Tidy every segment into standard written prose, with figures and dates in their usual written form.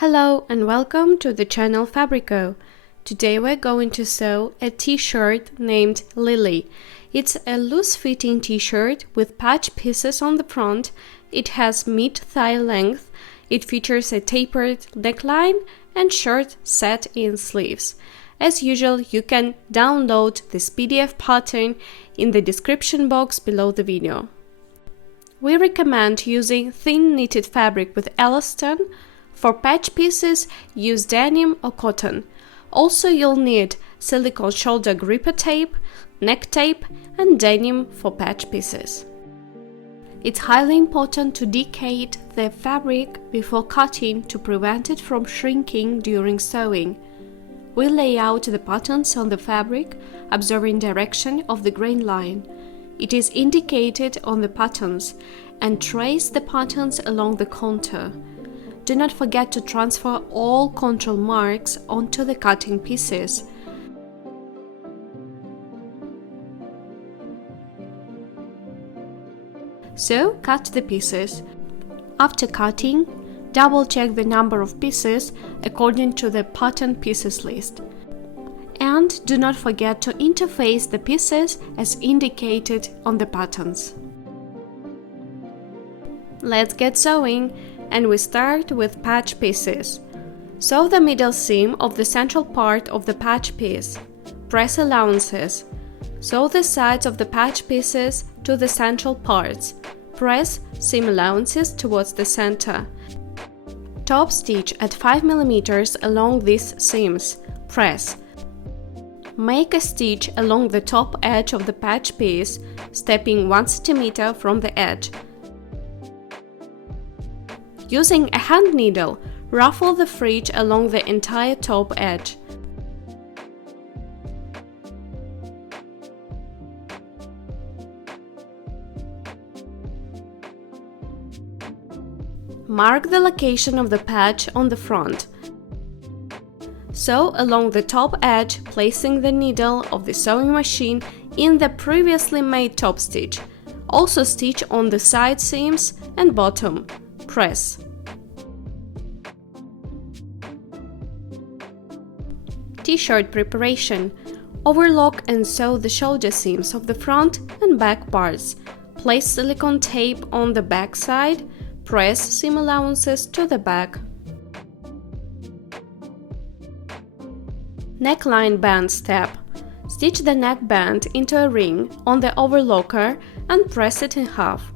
Hello and welcome to the channel Fabrico. Today we're going to sew a t-shirt named Lily. It's a loose-fitting t-shirt with patch pieces on the front. It has mid-thigh length. It features a tapered neckline and short set-in sleeves. As usual, you can download this PDF pattern in the description box below the video. We recommend using thin knitted fabric with elastane. For patch pieces, use denim or cotton. Also, you'll need silicone shoulder gripper tape, neck tape, and denim for patch pieces. It's highly important to decade the fabric before cutting to prevent it from shrinking during sewing. We lay out the patterns on the fabric, observing direction of the grain line. It is indicated on the patterns, and trace the patterns along the contour. Do not forget to transfer all control marks onto the cutting pieces. So, cut the pieces. After cutting, double-check the number of pieces according to the pattern pieces list. And do not forget to interface the pieces as indicated on the patterns. Let's get sewing! And we start with patch pieces. Sew the middle seam of the central part of the patch piece. Press allowances. Sew the sides of the patch pieces to the central parts. Press seam allowances towards the center. Top stitch at 5 mm along these seams. Press. Make a stitch along the top edge of the patch piece, stepping 1 cm from the edge. Using a hand needle, ruffle the fringe along the entire top edge. Mark the location of the patch on the front. Sew along the top edge, placing the needle of the sewing machine in the previously made top stitch. Also stitch on the side seams and bottom. Press. T-shirt preparation. Overlock and sew the shoulder seams of the front and back parts. Place silicone tape on the back side. Press seam allowances to the back. Neckline band step. Stitch the neck band into a ring on the overlocker and press it in half.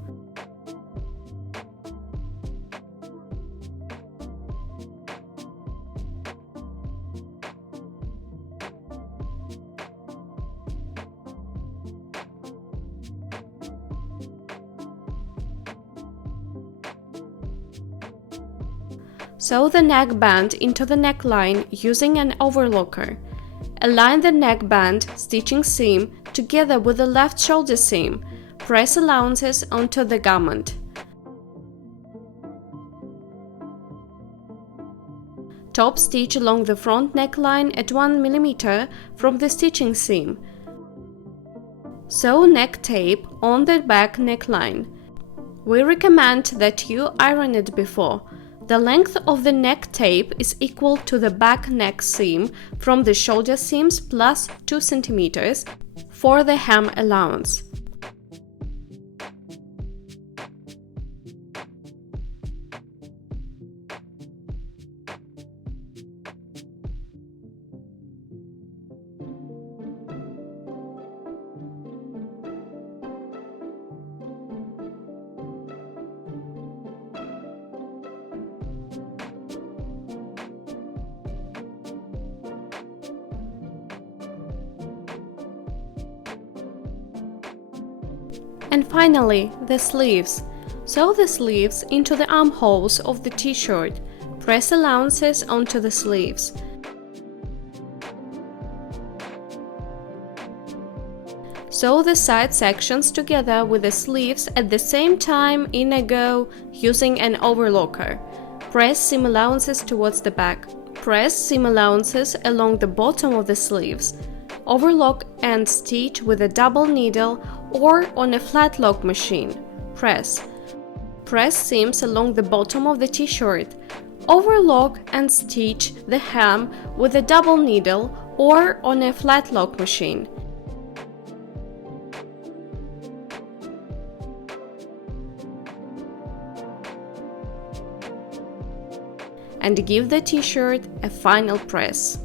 Sew the neck band into the neckline using an overlocker. Align the neck band stitching seam together with the left shoulder seam. Press allowances onto the garment. Top stitch along the front neckline at 1 mm from the stitching seam. Sew neck tape on the back neckline. We recommend that you iron it before. The length of the neck tape is equal to the back neck seam from the shoulder seams plus 2 cm for the hem allowance. And finally, the sleeves. Sew the sleeves into the armholes of the t-shirt. Press allowances onto the sleeves. Sew the side sections together with the sleeves at the same time in a go using an overlocker. Press seam allowances towards the back. Press seam allowances along the bottom of the sleeves. Overlock and stitch with a double needle or on a flat lock machine. Press. Press seams along the bottom of the t-shirt. Overlock and stitch the hem with a double needle or on a flat lock machine. And give the t-shirt a final press.